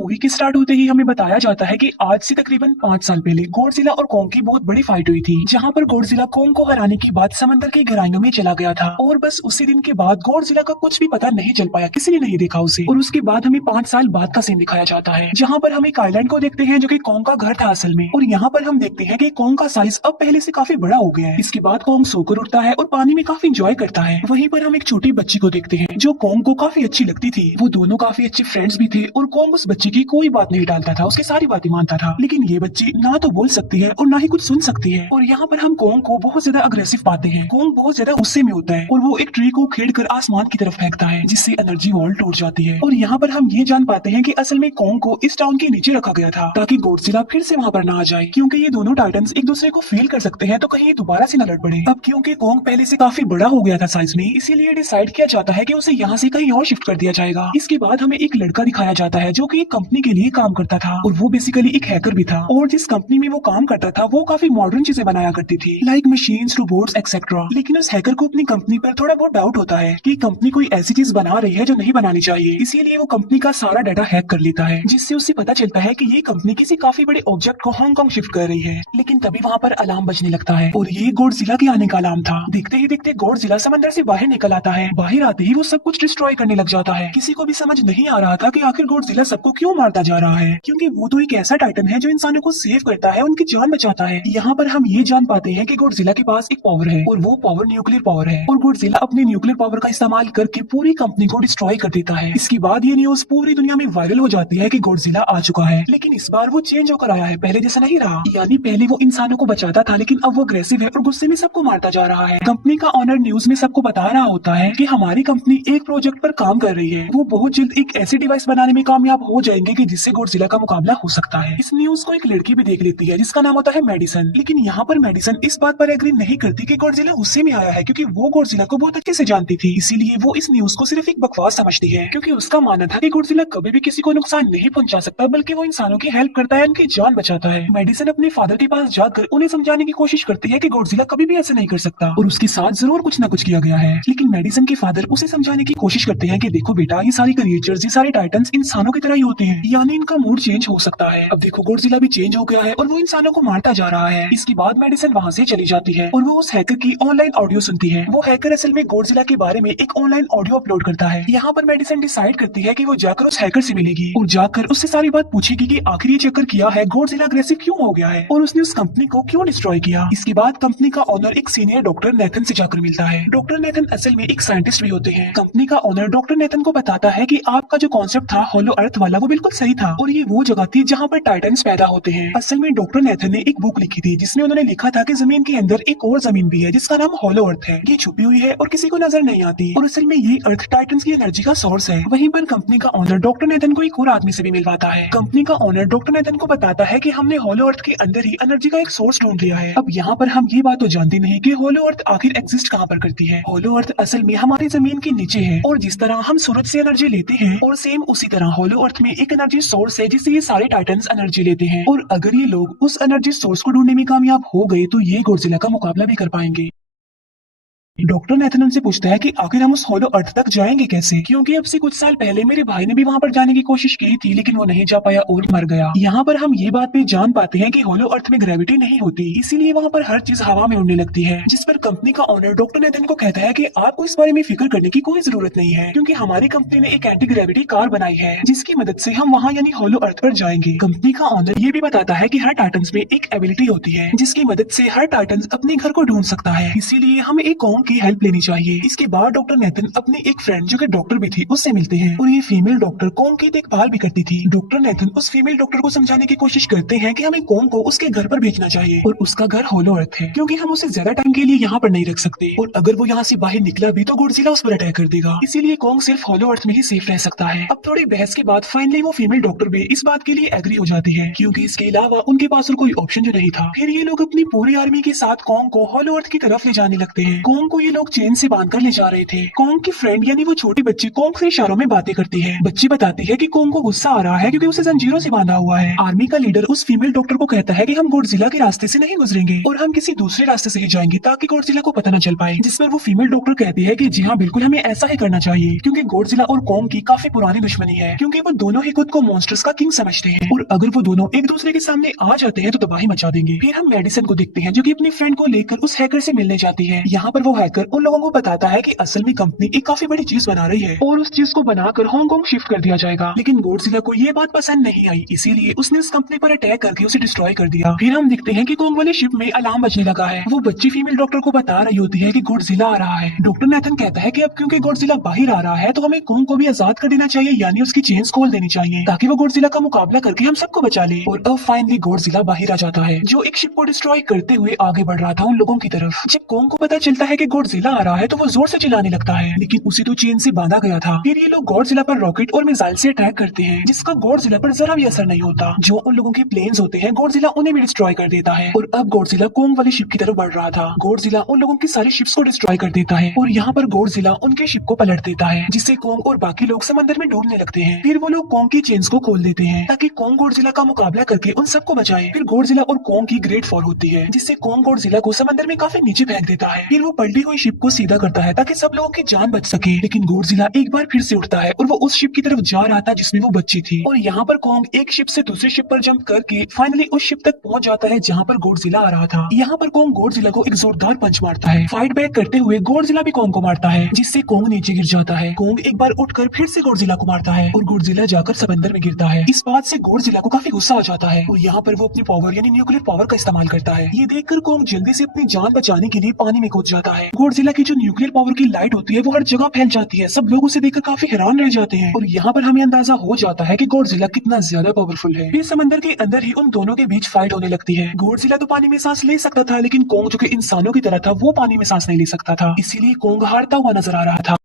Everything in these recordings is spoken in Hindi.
मूवी के स्टार्ट होते ही हमें बताया जाता है कि आज से तकरीबन 5 साल पहले गॉडजिला और कॉन्ग की बहुत बड़ी फाइट हुई थी, जहां पर गॉडजिला कॉन्ग को हराने के बाद समंदर की गहराइयों में चला गया था और बस उसी दिन के बाद गॉडजिला का कुछ भी पता नहीं चल पाया, किसी ने नहीं देखा उसे। और उसके बाद हमें 5 साल बाद का सीन दिखाया जाता है, जहाँ पर हम एक आइलैंड को देखते हैं जो कि कॉन्ग का घर था असल में। और यहाँ पर हम देखते हैं कि कॉन्ग का साइज अब पहले से काफी बड़ा हो गया है। इसके बाद कॉन्ग सोकर उठता है और पानी में काफी इंजॉय करता है। वहीं पर हम एक छोटी बच्ची को देखते हैं जो कॉन्ग को काफी अच्छी लगती थी। वो दोनों काफी अच्छे फ्रेंड्स भी थे और कॉन्ग उस बच्ची की कोई बात नहीं टालता था, उसकी सारी बातें मानता था। लेकिन ये बच्ची ना तो बोल सकती है और ना ही कुछ सुन सकती है। और यहाँ पर हम कॉन्ग को बहुत ज्यादा अग्रेसिव पाते हैं। कॉन्ग बहुत ज्यादा गुस्से में होता है और वो एक ट्री को खेड़ कर आसमान की तरफ फेंकता है, जिससे एनर्जी वॉल टूट जाती है। और यहाँ पर हम ये जान पाते हैं कि असल में कॉन्ग को इस टाउन के नीचे रखा गया था ताकि गॉडजिला फिर से वहाँ पर ना आ जाए, क्योंकि ये दोनों टाइटन्स एक दूसरे को फेल कर सकते हैं, तो कहीं ये दोबारा से न लड़ पड़े। अब क्योंकि कॉन्ग पहले से काफी बड़ा हो गया था साइज में, इसीलिए डिसाइड किया जाता है कि उसे यहाँ से कहीं और शिफ्ट कर दिया जाएगा। इसके बाद हमें एक लड़का दिखाया जाता है जो कि एक कंपनी के लिए काम करता था और वो बेसिकली एक हैकर भी था। और जिस कंपनी में वो काम करता था वो काफी मॉडर्न चीजें बनाया करती थी, लाइक मशीन्स, रोबोट्स एक्सेट्रा। लेकिन उस हैकर को अपनी कंपनी पर थोड़ा बहुत डाउट होता है कि कंपनी कोई ऐसी चीज बना रही है जो नहीं बनानी चाहिए, इसीलिए वो कंपनी का सारा डाटा हैक कर लेता है, जिससे उसे पता चलता है कि ये कंपनी किसी काफी बड़े ऑब्जेक्ट को हांगकांग शिफ्ट कर रही है। लेकिन तभी वहाँ पर अलार्म बजने लगता है और ये गॉडजिला के आने का अलार्म था। देखते ही देखते गॉडजिला समंदर से बाहर निकल आता है। बाहर आते ही वो सब कुछ डिस्ट्रॉय करने लग जाता है। किसी को भी समझ नहीं आ रहा था कि आखिर गॉडजिला सबको क्यों मारता जा रहा है, क्योंकि वो तो एक ऐसा टाइटन है जो इंसानों को सेव करता है, उनकी जान बचाता है। यहाँ पर हम ये जान पाते हैं कि गॉडजिला के पास एक पावर है और वो पावर न्यूक्लियर पावर है। और गॉडजिला अपनी न्यूक्लियर पावर का इस्तेमाल करके पूरी कंपनी को डिस्ट्रॉय कर देता है। इसके बाद ये न्यूज पूरी दुनिया में वायरल हो जाती है कि गॉडजिला आ चुका है। लेकिन इस बार वो चेंज होकर आया है, पहले जैसा नहीं रहा। यानी पहले वो इंसानों को बचाता था, लेकिन अब वो अग्रेसिव है और गुस्से में सबको मारता जा रहा है। कंपनी का ऑनर न्यूज में सबको बता रहा होता है कि हमारी कंपनी एक प्रोजेक्ट पर काम कर रही है, वो बहुत जल्द एक ऐसी डिवाइस बनाने में कामयाब हो जाएंगे कि जिससे गॉडजिला का मुकाबला हो सकता है। इस न्यूज को एक लड़की भी देख लेती है जिसका नाम होता है मेडिसन। लेकिन यहाँ पर मेडिसन इस बात पर एग्री नहीं करती कि गॉडजिला गुस्से में आया है, क्योंकि वो गॉडजिला को बहुत अच्छे से जानती थी। इसीलिए वो इस न्यूज को सिर्फ एक बकवास समझती है, क्योंकि उसका मानना था कि गॉडजिला कभी भी किसी को नुकसान नहीं पहुंचा सकता, बल्कि वो इंसानों की हेल्प करता है, उनकी जान बचाता है। मेडिसन अपने फादर के पास जाकर उन्हें समझाने की कोशिश करती है कि गॉडजिला कभी भी ऐसा नहीं कर सकता और उसके साथ जरूर कुछ न कुछ किया गया है। लेकिन मेडिसन के फादर उसे समझाने की कोशिश करते हैं कि देखो बेटा, ये सारी क्रिएचर्स, ये सारे टाइटन्स इंसानों की तरह ही होते हैं, यानी इनका मूड चेंज हो सकता है। अब देखो गॉडजिला भी चेंज हो गया है और वो इंसानों को मारता जा रहा है। इसके बाद मेडिसन वहाँ से चली जाती है और वो उस हैकर की ऑनलाइन ऑडियो सुनती है। वो हैकर असल में गॉडजिला के बारे में एक ऑनलाइन ऑडियो अपलोड करता है। यहाँ पर मेडिसन डिसाइड करती है कि वो जाकर उस हैकर से मिलेगी और जाकर उससे सारी बात पूछेगी कि आखिर ये चक्कर किया है, गॉडजिला अग्रेसिव क्यों हो गया है और उसने उस कंपनी को क्यों डिस्ट्रॉय किया। इसके बाद कंपनी का ओनर एक सीनियर डॉक्टर नेथन से जाकर मिलता है। डॉक्टर नेथन असल में एक साइंटिस्ट भी होते हैं। कंपनी का ओनर डॉक्टर नेथन को बताता है कि आपका जो कॉन्सेप्ट था हॉलो अर्थ वाला, वो बिल्कुल सही था और ये वो जगह थी जहाँ पर टाइटन्स पैदा होते हैं। असल में डॉक्टर नेथन ने एक बुक लिखी थी जिसमें उन्होंने लिखा था कि जमीन के अंदर एक और जमीन भी है जिसका नाम हॉलो अर्थ है। ये छुपी हुई है और किसी को नजर नहीं आती और असल में ये अर्थ टाइटन्स की एनर्जी का सोर्स है। वहीं पर कंपनी का ओनर डॉक्टर नेथन को एक और आदमी से भी मिलवाता है। कंपनी का ओनर डॉक्टर नेथन को बताता है कि हमने हॉलो अर्थ के अंदर ही एनर्जी का एक सोर्स ढूंढ लिया है। अब यहाँ पर हम ये बात तो जानते नहीं कि हॉलो अर्थ आखिर एग्जिस्ट कहाँ पर करती है। हॉलो अर्थ असल में हमारी जमीन के नीचे है और जिस तरह हम सूरज से एनर्जी लेते हैं और सेम उसी तरह हॉलो अर्थ में एक एनर्जी सोर्स है जिससे ये सारे टाइटन्स एनर्जी लेते हैं। और अगर ये लोग उस एनर्जी सोर्स को ढूंढने में कामयाब हो गए तो ये गॉडजिला का मुकाबला भी कर पाएंगे। डॉक्टर नेथन उनसे पूछता है कि आखिर हम उस हॉलो अर्थ तक जाएंगे कैसे, क्योंकि अब से कुछ साल पहले मेरे भाई ने भी वहां पर जाने की कोशिश की थी, लेकिन वो नहीं जा पाया और मर गया। यहाँ पर हम ये बात भी जान पाते हैं कि हॉलो अर्थ में ग्रेविटी नहीं होती, इसीलिए वहाँ पर हर चीज हवा में उड़ने लगती है। जिस पर कंपनी का ओनर डॉक्टर नेथन को कहता है कि आपको इस बारे में फिक्र करने की कोई जरूरत नहीं है, क्योंकि हमारी कंपनी ने एक एंटी ग्रेविटी कार बनाई है जिसकी मदद से हम वहाँ यानी हॉलो अर्थ पर जाएंगे। कंपनी का ओनर ये भी बताता है कि हर टाइटन्स में एक एबिलिटी होती है जिसकी मदद से हर टाइटन्स अपने घर को ढूंढ सकता है, इसीलिए हमें एक कॉम की हेल्प लेनी चाहिए। इसके बाद डॉक्टर नेथन अपनी एक फ्रेंड जो कि डॉक्टर भी थी उससे मिलते हैं और ये फीमेल डॉक्टर कॉम की देखभाल भी करती थी। डॉक्टर नेथन उस फीमेल डॉक्टर को समझाने की कोशिश करते हैं कि हमें कॉम को उसके घर पर भेजना चाहिए और उसका घर हॉलो अर्थ है, क्योंकि हम उसे ज्यादा टाइम के लिए यहाँ पर नहीं रख सकते और अगर वो यहाँ से बाहर निकला भी तो गॉडजिला उस पर अटैक कर देगा, इसीलिए कॉम सिर्फ हॉलो अर्थ में ही सेफ रह सकता है। अब थोड़ी बहस के बाद फाइनली वो फीमेल डॉक्टर भी इस बात के लिए एग्री हो जाती है, क्योंकि इसके अलावा उनके पास और कोई ऑप्शन जो नहीं था। फिर ये लोग अपनी पूरी आर्मी के साथ कॉम को हॉलो अर्थ की तरफ ले जाने लगते हैं। कॉम को को ये लोग चेन से बांध कर ले जा रहे थे। कोंग की फ्रेंड यानी वो छोटी बच्ची कोंग से इशारों में बातें करती है। बच्ची बताती है कि कोंग को गुस्सा आ रहा है क्योंकि उसे जंजीरों से बांधा हुआ है। आर्मी का लीडर उस फीमेल डॉक्टर को कहता है कि हम गॉडजिला के रास्ते से नहीं गुजरेंगे और हम किसी दूसरे रास्ते से ही जाएंगे ताकि गॉडजिला को पता न चल पाए। जिस पर वो फीमेल डॉक्टर कहती है कि जी हाँ बिल्कुल हमें ऐसा ही करना चाहिए क्योंकि गॉडजिला और कोंग की काफी पुरानी दुश्मनी है, क्योंकि वो दोनों ही खुद को मॉन्स्टर्स का किंग समझते हैं और अगर वो दोनों एक दूसरे के सामने आ जाते हैं तो तबाही मचा देंगे। फिर हम मेडिसन को देखते हैं जो कि अपनी फ्रेंड को लेकर उस हैकर से मिलने जाती है। यहाँ पर वो हैकर उन लोगों को बताता है कि असल में कंपनी एक काफी बड़ी चीज बना रही है और उस चीज को बनाकर हांगकांग शिफ्ट कर दिया जाएगा। लेकिन गॉडजिला को ये बात पसंद नहीं आई, इसीलिए उसने उस कंपनी पर अटैक करके उसे डिस्ट्रॉय कर दिया। फिर हम देखते हैं कि कोंग वाली शिप में अलार्म बजने लगा है। वो बच्ची फीमेल डॉक्टर को बता रही होती है कि गॉडजिला आ रहा है। डॉक्टर नेथन कहता है कि अब क्योंकि गॉडजिला बाहर आ रहा है तो हमें कोंग को भी आजाद कर देना चाहिए, यानी उसकी चेन्स खोल देनी चाहिए ताकि वो गॉडजिला का मुकाबला करके हम सबको बचा ले। और अब फाइनली गॉडजिला बाहर आ जाता है जो एक शिप को डिस्ट्रॉय करते हुए आगे बढ़ रहा था उन लोगों की तरफ। जब कोंग को पता चलता है कि गॉडजिला आ रहा है तो वो जोर से चिल्लाने लगता है, लेकिन उसे तो चेन से बांधा गया था। फिर ये लोग गॉडजिला पर रॉकेट और मिसाइल से अटैक करते हैं जिसका गॉडजिला पर जरा भी असर नहीं होता। जो उन लोगों के प्लेन्स होते हैं गॉडजिला उन्हें भी डिस्ट्रॉय कर देता है। और अब गॉडजिला कोंग वाली शिप की तरफ बढ़ रहा था। गॉडजिला उन लोगों की सारी शिप्स को डिस्ट्रॉय कर देता है और यहाँ पर गॉडजिला उनके शिप को पलट देता है जिससे कोंग और बाकी लोग समंदर में डूबने लगते हैं। फिर वो लोग कोंग की चेन्स को खोल देते हैं ताकि कोंग गॉडजिला का मुकाबला करके उन सबको बचाए। फिर गॉडजिला और कोंग की ग्रेट फॉल होती है जिससे कोंग गॉडजिला को समंदर में काफी नीचे फेंक देता है। फिर वो पलटी हुई शिप को सीधा करता है ताकि सब लोगों की जान बच सके, लेकिन गॉडजिला एक बार फिर से उठता है और वो उस शिप की तरफ जा रहा था जिसमें वो बच्ची थी। और यहाँ पर कोंग एक शिप से दूसरी शिप पर जंप करके फाइनली उस शिप तक पहुंच जाता है जहाँ पर गॉडजिला आ रहा था। यहाँ पर कोंग गॉडजिला को एक जोरदार पंच मारता है। फाइट बैक करते हुए गॉडजिला भी कोंग को मारता है जिससे कोंग नीचे गिर जाता है। कोंग एक बार उठकर फिर से गॉडजिला को मारता है और गॉडजिला जाकर समंदर में गिरता है। इस बात से गॉडजिला को काफी गुस्सा आ जाता है और यहाँ पर वो अपनी पावर यानी न्यूक्लियर पावर का इस्तेमाल करता है। ये देखकर कोंग जल्दी से अपनी जान बचाने के लिए पानी में कूद जाता है। गॉडजिला की जो न्यूक्लियर पावर की लाइट होती है वो हर जगह फैल जाती है। सब लोग उसे देखकर काफी हैरान रह जाते हैं और यहाँ पर हमें अंदाजा हो जाता है कि गॉडजिला कितना ज्यादा पावरफुल है। फिर समंदर के अंदर ही उन दोनों के बीच फाइट होने लगती है। गॉडजिला तो पानी में सांस ले सकता था, लेकिन कोंग जो कि इंसानों की तरह था वो पानी में सांस नहीं ले सकता था, इसीलिए कोंग हारता हुआ नजर आ रहा था।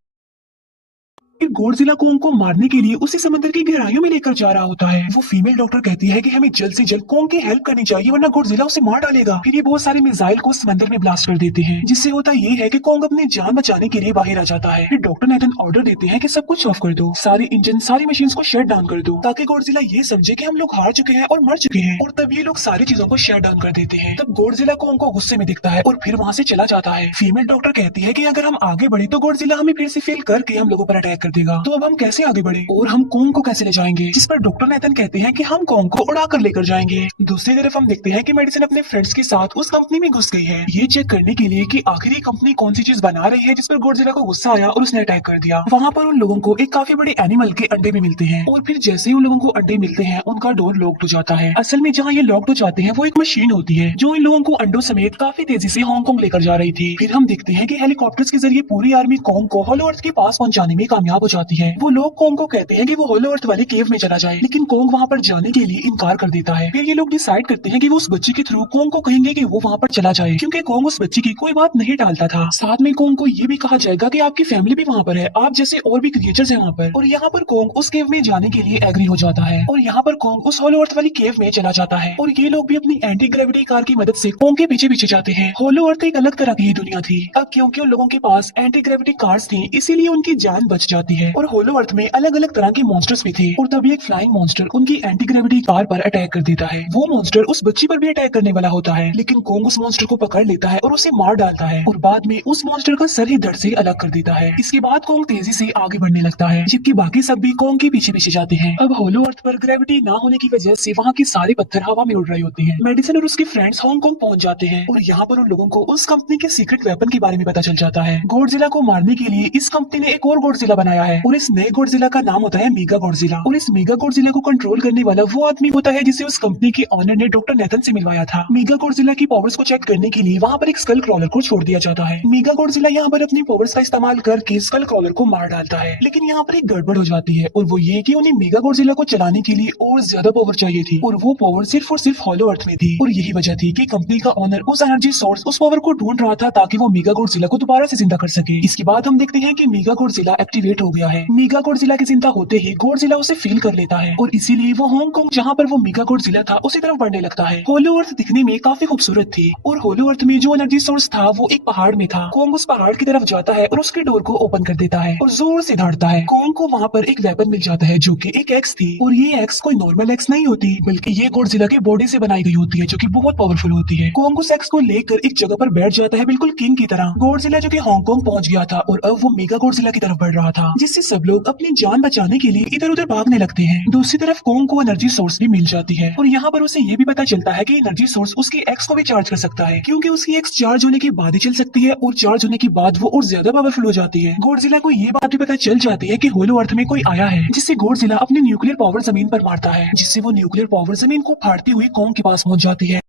फिर गॉडजिला कोंग को मारने के लिए उसी समंदर की गहराइयों में लेकर जा रहा होता है। वो फीमेल डॉक्टर कहती है कि हमें जल्द से जल्द कोंग की हेल्प करनी चाहिए वरना गॉडजिला उसे मार डालेगा। फिर ये बहुत सारे मिसाइल को समंदर में ब्लास्ट कर देते हैं जिससे होता ये है कि कोंग अपनी जान बचाने के लिए बाहर आ जाता है। फिर डॉक्टर नेथन ऑर्डर देते हैं कि सब कुछ ऑफ कर दो, सारे इंजन सारी मशीन को शट डाउन कर दो ताकि गॉडजिला ये समझे कि हम लोग हार चुके हैं और मर चुके हैं। और तब ये लोग सारी चीजों को शट डाउन कर देते हैं। तब गॉडजिला कोंग को गुस्से में दिखता है और फिर वहाँ से चला जाता है। फीमेल डॉक्टर कहती है कि अगर हम आगे बढ़े तो गॉडजिला हमें फिर से फेल करके हम लोगों पर अटैक कर देगा, तो अब हम कैसे आगे बढ़े और हम कोंग को कैसे ले जाएंगे। जिस पर डॉक्टर नेथन कहते हैं कि हम कोंग को उड़ा कर लेकर जाएंगे। दूसरी तरफ हम देखते हैं कि मेडिसिन अपने फ्रेंड्स के साथ उस कंपनी में घुस गई है ये चेक करने के लिए कि आखिर ये कंपनी कौन सी चीज बना रही है जिस पर गॉडजिला को गुस्सा आया और उसने अटैक कर दिया। वहाँ पर उन लोगों को एक काफी बड़े एनिमल के अंडे भी मिलते हैं और फिर जैसे ही उन लोगों को अंडे मिलते हैं उनका डोर लॉक्ड हो जाता है। असल में जहाँ ये लॉक्ड हो जाते हैं वो एक मशीन होती है जो इन लोगों को अंडों समेत काफी तेजी से हांगकांग लेकर जा रही थी। फिर हम देखते हैं कि हेलीकॉप्टर्स के जरिए पूरी आर्मी कोंग को होलो अर्थ के पास पहुंचाने में कामयाब हो जाती है। वो लोग कोंग को कहते हैं कि वो होलो अर्थ वाले केव में चला जाए, लेकिन कोंग वहाँ पर जाने के लिए इनकार कर देता है। फिर ये लोग डिसाइड करते हैं कि वो उस बच्ची के थ्रू कोंग को कहेंगे कि वो वहाँ पर चला जाए क्योंकि कोंग उस बच्ची की कोई बात नहीं टालता था। साथ में कोंग को ये भी कहा जाएगा कि आपकी फैमिली भी वहाँ पर है, आप जैसे और भी क्रिएचर्स हैं वहाँ पर। और यहाँ पर कोंग उस केव में जाने के लिए एग्री हो जाता है और यहाँ पर कोंग उस होलो अर्थ वाली केव में चला जाता है और ये लोग भी अपनी एंटी ग्रेविटी कार की मदद से कोंग के पीछे पीछे जाते हैं। होलो अर्थ एक अलग तरह की दुनिया थी। अब क्योंकि उन लोगों के पास एंटी ग्रेविटी कार्स थी इसीलिए उनकी जान बच जाती है। और होलो अर्थ में अलग अलग तरह के मॉन्स्टर्स भी थे और तभी एक फ्लाइंग मॉन्स्टर उनकी एंटी ग्रेविटी कार पर अटैक कर देता है। वो मॉन्स्टर उस बच्ची पर भी अटैक करने वाला होता है, लेकिन कोंग उस मॉन्स्टर को पकड़ लेता है और उसे मार डालता है और बाद में उस मॉन्स्टर का सर ही धड़ से अलग कर देता है। इसके बाद कोंग तेजी से आगे बढ़ने लगता है जबकि बाकी सब भी कोंग के पीछे पीछे जाते हैं। अब होलो अर्थ पर ग्रेविटी ना होने की वजह से वहाँ के सारे पत्थर हवा में उड़ रहे होते हैं। मेडिसिन और उसके फ्रेंड्स हांगकांग पहुंच जाते हैं और यहाँ पर उन लोगों को उस कंपनी के सीक्रेट वेपन के बारे में पता चल जाता है। गॉडजिला को मारने के लिए इस कंपनी ने एक और गॉडजिला बनाया है और इस नए गॉडजिला का नाम होता है मेगा गॉडजिला। और इस मेगा गॉडजिला को कंट्रोल करने वाला वो आदमी होता है जिसे उस कंपनी के ऑनर ने डॉक्टर नेथन से मिलवाया था। मेगा गॉडजिला की पावर्स को चेक करने के लिए वहाँ पर एक स्कल क्रॉलर को छोड़ दिया जाता है। मेगा गॉडजिला यहाँ पर अपनी पावर्स का इस्तेमाल करके स्कल क्रॉलर को मार डालता है, लेकिन यहाँ पर एक गड़बड़ हो जाती है और वो ये कि उन्हें मेगा गॉडजिला को चलाने के लिए और ज्यादा पावर चाहिए थी और वो पावर सिर्फ और सिर्फ होलो अर्थ में थी। और यही वजह थी कि कंपनी का ऑनर उस एनर्जी सोर्स उस पावर को ढूंढ रहा था ताकि वो मेगा गॉडजिला को दोबारा से जिंदा कर सके। इसके बाद हम देखते हैं कि मेगा गॉडजिला एक्टिवेट हो गया है। मेगा गॉडजिला की चिंता होते ही गॉडजिला उसे फील कर लेता है और इसीलिए वो हांगकांग जहाँ पर वो मेगा गॉडजिला था उसी तरफ बढ़ने लगता है। होलो अर्थ दिखने में काफी खूबसूरत थी और होलो अर्थ में जो एनर्जी सोर्स था वो एक पहाड़ में था। कोंग उस पहाड़ की तरफ जाता है और उसके डोर को ओपन कर देता है और जोर से दौड़ता है। कोंग को वहाँ पर एक वेपन मिल जाता है जो कि एक एक्स थी और ये एक्स कोई नॉर्मल एक्स नहीं होती बल्कि ये गॉडजिला की बॉडी से बनाई गई होती है जो कि बहुत पावरफुल होती है। कोंग उस एक्स को लेकर एक जगह पर बैठ जाता है बिल्कुल किंग की तरह। गॉडजिला जो कि हांगकांग पहुंच गया था और अब वो मेगा गॉडजिला की तरफ बढ़ रहा था जिससे सब लोग अपनी जान बचाने के लिए इधर उधर भागने लगते हैं। दूसरी तरफ कोंग को एनर्जी सोर्स भी मिल जाती है और यहाँ पर उसे ये भी पता चलता है कि एनर्जी सोर्स उसकी एक्स को भी चार्ज कर सकता है क्योंकि उसकी एक्स चार्ज होने के बाद ही चल सकती है और चार्ज होने के बाद वो और ज्यादा पावरफुल हो जाती है। गॉडजिला को ये बात भी पता चल जाती है कि होलो अर्थ में कोई आया है जिससे गॉडजिला अपनी न्यूक्लियर पावर जमीन पर मारता है जिससे वो न्यूक्लियर पावर जमीन को फाड़ती हुई कोंग के पास पहुंच जाती है।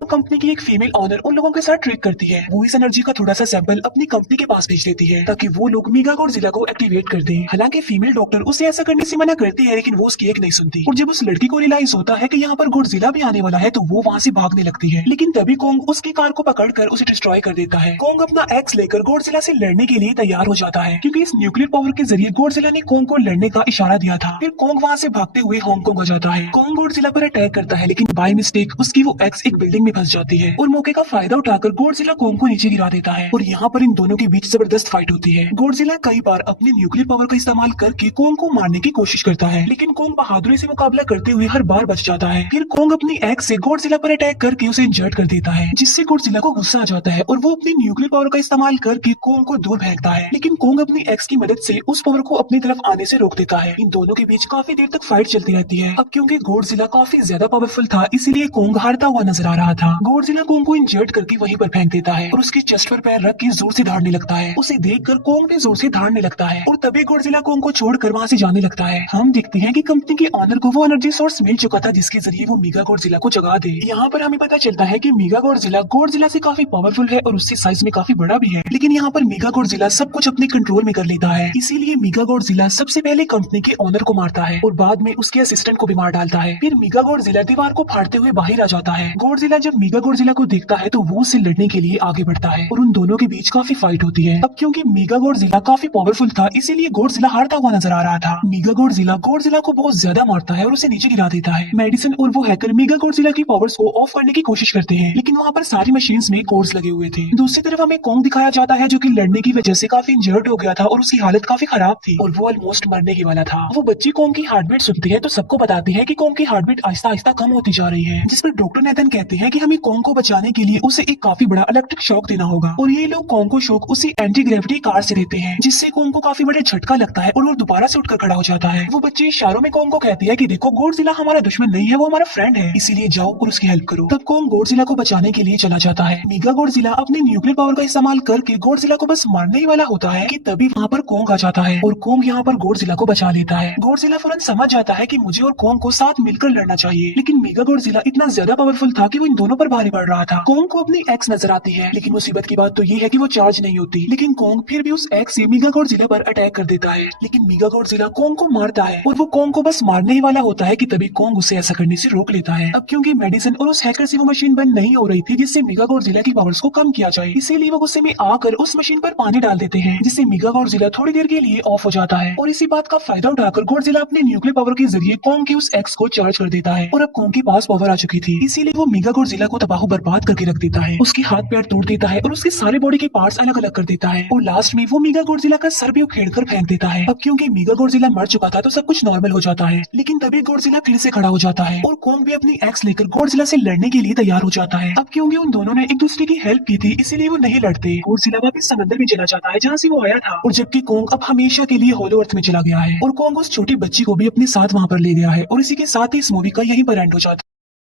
कंपनी की एक फीमेल ऑनर उन लोगों के साथ ट्रिक करती है। वो इस एनर्जी का थोड़ा सा सैंपल अपनी कंपनी के पास भेज देती है ताकि वो लोग मेगा गॉडजिला को एक्टिवेट कर दें। हालांकि फीमेल डॉक्टर उसे ऐसा करने से मना करती है लेकिन वो उसकी एक नहीं सुनती और जब उस लड़की को रियलाइज होता है कि यहाँ पर गॉडजिला भी आने वाला है तो वो वहाँ से भागने लगती है। लेकिन तभी कोंग उसकी कार को पकड़कर उसे डिस्ट्रॉय कर देता है। कोंग अपना एक्स लेकर गॉडजिला से लड़ने के लिए तैयार हो जाता है क्योंकि इस न्यूक्लियर पावर के जरिए गॉडजिला ने कोंग को लड़ने का इशारा दिया था। फिर कोंग वहाँ से भागते हुए हांगकांग आ जाता है। कोंग गॉडजिला पर अटैक करता है लेकिन बाय मिस्टेक उसकी वो एक्स एक बिल्डिंग में फंस जाती है और मौके का फायदा उठाकर गॉडजिला कोंग को नीचे गिरा देता है और यहाँ पर इन दोनों के बीच जबरदस्त फाइट होती है। गॉडजिला कई बार अपनी न्यूक्लियर पावर का इस्तेमाल करके कोंग को मारने की कोशिश करता है लेकिन कोंग बहादुरी से मुकाबला करते हुए हर बार बच जाता है। फिर कोंग अपनी एक्स से गॉडजिला पर अटैक करके उसे इंजर्ड कर देता है जिससे गॉडजिला को गुस्सा आ जाता है और वो अपनी न्यूक्लियर पावर का इस्तेमाल करके कोंग को दूर फेंकता है लेकिन कोंग अपनी एक्स की मदद से उस पावर को अपनी तरफ आने से रोक देता है। इन दोनों के बीच काफी देर तक फाइट चलती रहती है। अब क्योंकि गॉडजिला काफी ज्यादा पावरफुल था इसीलिए कोंग हारता हुआ नजर आ रहा था। गॉडजिला कोंग को इंजर्ड करके वहीं पर फेंक देता है और उसके चेस्ट पर पैर रख के जोर से दौड़ने लगता है। उसे देखकर कोंग भी जोर से दौड़ने लगता है और तभी गॉडजिला कोंग को छोड़कर वहाँ से जाने लगता है। हम देखते हैं कि कंपनी के ऑनर को वो एनर्जी सोर्स मिल चुका था जिसके जरिए वो मेगा गॉडजिला को जगा दे। यहाँ पर हमें पता चलता है कि मेगा गॉडजिला से काफी पावरफुल है और उससे साइज में काफी बड़ा भी है लेकिन यहाँ पर मेगा गॉडजिला सब कुछ अपने कंट्रोल में कर लेता है। इसीलिए मेगा गॉडजिला सबसे पहले कंपनी के ऑनर को मारता है और बाद में उसके असिस्टेंट को भी मार डालता है। फिर मेगा गॉडजिला दीवार को फाड़ते हुए बाहर आ जाता है। गॉडजिला जब मेगा गॉडजिला को देखता है तो वो उससे लड़ने के लिए आगे बढ़ता है और उन दोनों के बीच काफी फाइट होती है। अब क्योंकि मेगा गॉडजिला काफी पावरफुल था इसीलिए गॉडजिला हारता हुआ नजर आ रहा था। मेगा गॉडजिला को बहुत ज्यादा मारता है और उसे नीचे गिरा देता है। मेडिसिन और वो हैकर मेगा गॉडजिला की पावर्स को ऑफ करने की कोशिश करते हैं लेकिन वहाँ पर सारी मशीन्स में कोर्स लगे हुए थे। दूसरी तरफ हमें कोंग दिखाया जाता है जो कि लड़ने की वजह से काफी इंजर्ड हो गया था और उसकी हालत काफी खराब थी और वो ऑलमोस्ट मरने ही वाला था। वो बच्ची कोंग की हार्ट बीट सुनती है तो सबको बताती है कि कोंग की हार्ट बीट आहिस्ता आहिस्ता कम होती जा रही है जिस पर डॉक्टर नेथन कहते हैं कि हमें कोंग को बचाने के लिए उसे एक काफी बड़ा इलेक्ट्रिक शॉक देना होगा और ये लोग कोंग को शॉक उसी एंटी ग्रेविटी कार से देते हैं जिससे कोंग को काफी बड़ा झटका लगता है और वो दोबारा से उठकर खड़ा हो जाता है। वो बच्ची इशारों में कोंग को कहती है कि देखो गॉडजिला हमारा दुश्मन नहीं है वो हमारा फ्रेंड है इसीलिए जाओ और उसकी हेल्प करो। तब कोंग गॉडजिला को बचाने के लिए चला जाता है। मेगा गॉडजिला अपने न्यूक्लियर पावर का इस्तेमाल करके गॉडजिला को बस मारने ही वाला होता है कि तभी वहाँ पर कोंग आ जाता है और कोंग यहाँ पर गॉडजिला को बचा लेता है। गॉडजिला फौरन समझ जाता है कि मुझे और कोंग को साथ मिलकर लड़ना चाहिए लेकिन मेगा गॉडजिला इतना ज्यादा पावरफुल था कि वो इन दोनों पर भारी पड़ रहा था। कोंग को अपनी एक्स नजर आती है लेकिन मुसीबत की बात तो ये है कि वो चार्ज नहीं होती लेकिन कोंग फिर भी उस एक्स से मेगा गॉडजिला पर अटैक कर देता है लेकिन मेगा गॉडजिला कोंग को मारता है और वो कोंग को बस मारने ही वाला होता है कि तभी कोंग उसे ऐसा करने से रोक लेता है। अब क्योंकि मेडिसिन और उस हैकर से वो मशीन बंद नहीं हो रही थी जिससे मेगा गॉडजिला की पावर्स को कम किया जाए इसीलिए वो गुस्से में आकर उस मशीन पर पानी डाल देते हैं जिससे मेगा गॉडजिला थोड़ी देर के लिए ऑफ हो जाता है और इसी बात का फायदा उठाकर गॉडजिला अपने न्यूक्लियर पावर के जरिए कोंग की उस एक्स को चार्ज कर देता है और अब कोंग के पास पावर आ चुकी थी इसीलिए वो मेगा गॉडजिला को तबाह बर्बाद करके रख देता है। उसके हाथ पैर तोड़ देता है और उसके सारे बॉडी के पार्ट्स अलग अलग कर देता है और लास्ट में वो मेगा गॉडजिला का सर भी उखेड़ कर फेंक देता है। अब क्योंकि मेगा गॉडजिला मर चुका था तो सब कुछ नॉर्मल हो जाता है लेकिन तभी गॉडजिला फिर से खड़ा हो जाता है और कोंग भी अपनी एक्स लेकर गॉडजिला से लड़ने के लिए तैयार हो जाता है। अब क्योंकि उन दोनों ने एक दूसरे की हेल्प की थी इसीलिए वो नहीं लड़ते। गॉडजिला वापस समंदर में चला जाता है जहाँ से वो आया था और जबकि कोंग अब हमेशा के लिए होलो अर्थ में चला गया है और कोंग उस छोटी बच्ची को भी अपने साथ वहाँ पर ले गया है और इसी के साथ ही इस मूवी का यहीं पर एंड हो जाता है।